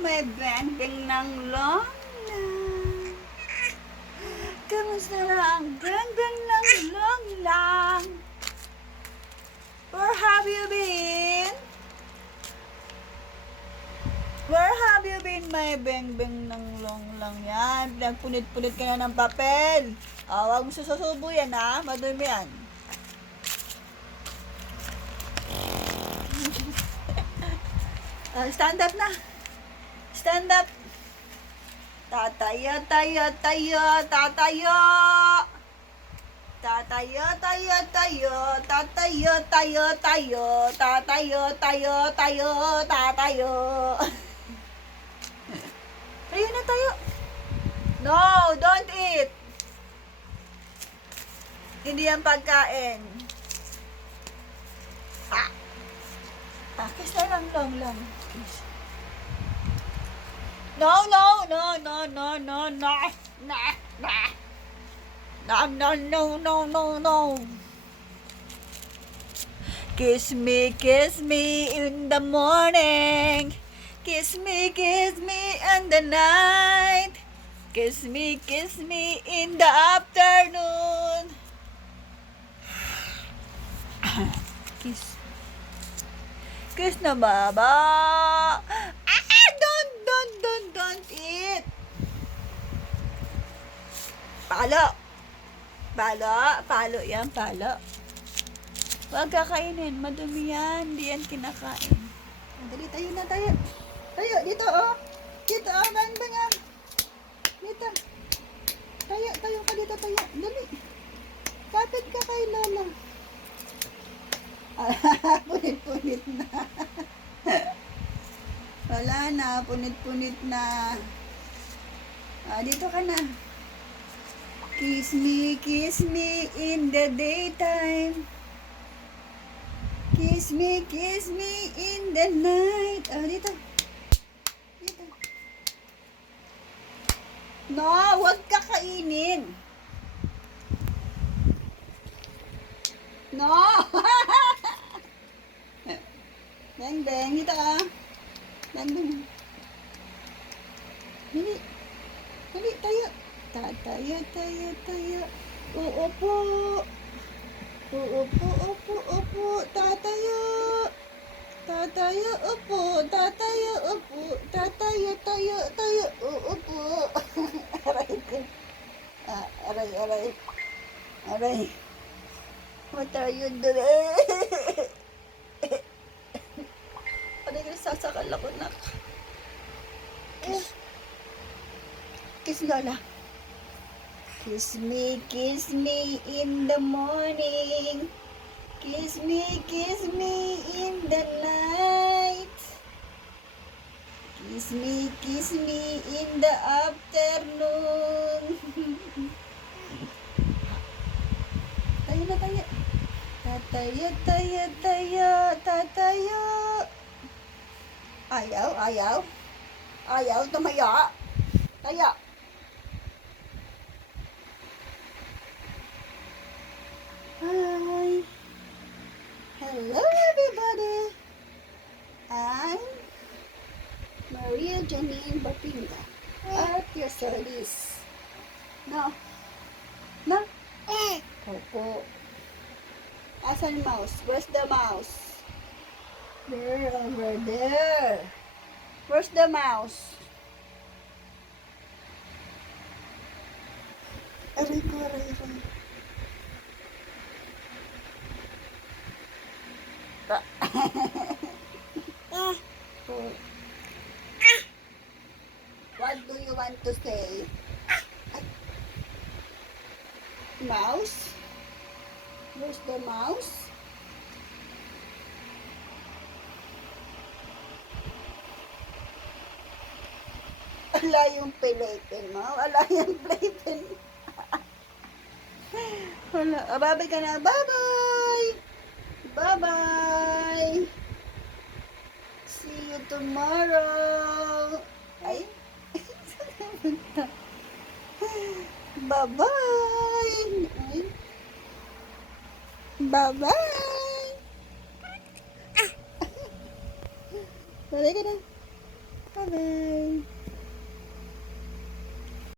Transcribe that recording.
may beng-beng ng long lang. Kamusta na ang beng-beng ng long lang? Where have you been? Where have you been, my beng-beng ng long lang yan? Pinagpunit-punit ka na ng papel. Huwag mo susubo yan, ha? Madumi yan. Stand up na. Stand up. Tatayo, tayo, tayo, tatayo. Tatayo, tayo, tayo, tatayo, tayo, tayo, tatayo, tayo, tayo, tatayo. Tayo na tayo. No, don't eat. Hindi yan pagkain. Kiss na lang lang. Kiss. No, no, no, no, no, no, no, no, no. No, no, no, no, no, no. Kiss me in the morning. Kiss me in the night. Kiss me in the afternoon. Kiss. Kiss na, baba. Don't eat. Palo yan, palo. Huwag kakainin, madumi yan. Hindi yan kinakain. Dali, tayo na, tayo. Tayo, dito, oh. Dito, oh, bang. Dito. Tayo ka dito, tayo. Dali. Kapit ka kay Lola. Punit-punit na. Wala na, punit-punit na. Dito ka na. Kiss me in the daytime. Kiss me in the night. Dito. Dito. No, huwag ka kainin. No. Beng, dito ah. Beng. Dali, tayo. Tayo. Uupo. Tatayo. Upo. Tatayo, upo. Tayo. Uupo. Aray ko. Aray. What are you doing? Sasakal ako na. Kiss Lola. Kiss me in the morning. Kiss me in the night. Kiss me in the afternoon. Tayo na, tayo. Tatayo. Ayaw, tumaya. Tayo. Hi. Hello, everybody. I'm Maria Janine Bapinga at your service. No. Opo. Asan yung mouse? Where's the mouse? There, over there. Where's the mouse? Aray ko. What do you want to say? Mouse? Where's the mouse? Wala yung playpen mo. Wala yung playpen. Wala. Babay ka na. Bye-bye. See you tomorrow. Ay. Bye-bye. Bye-bye.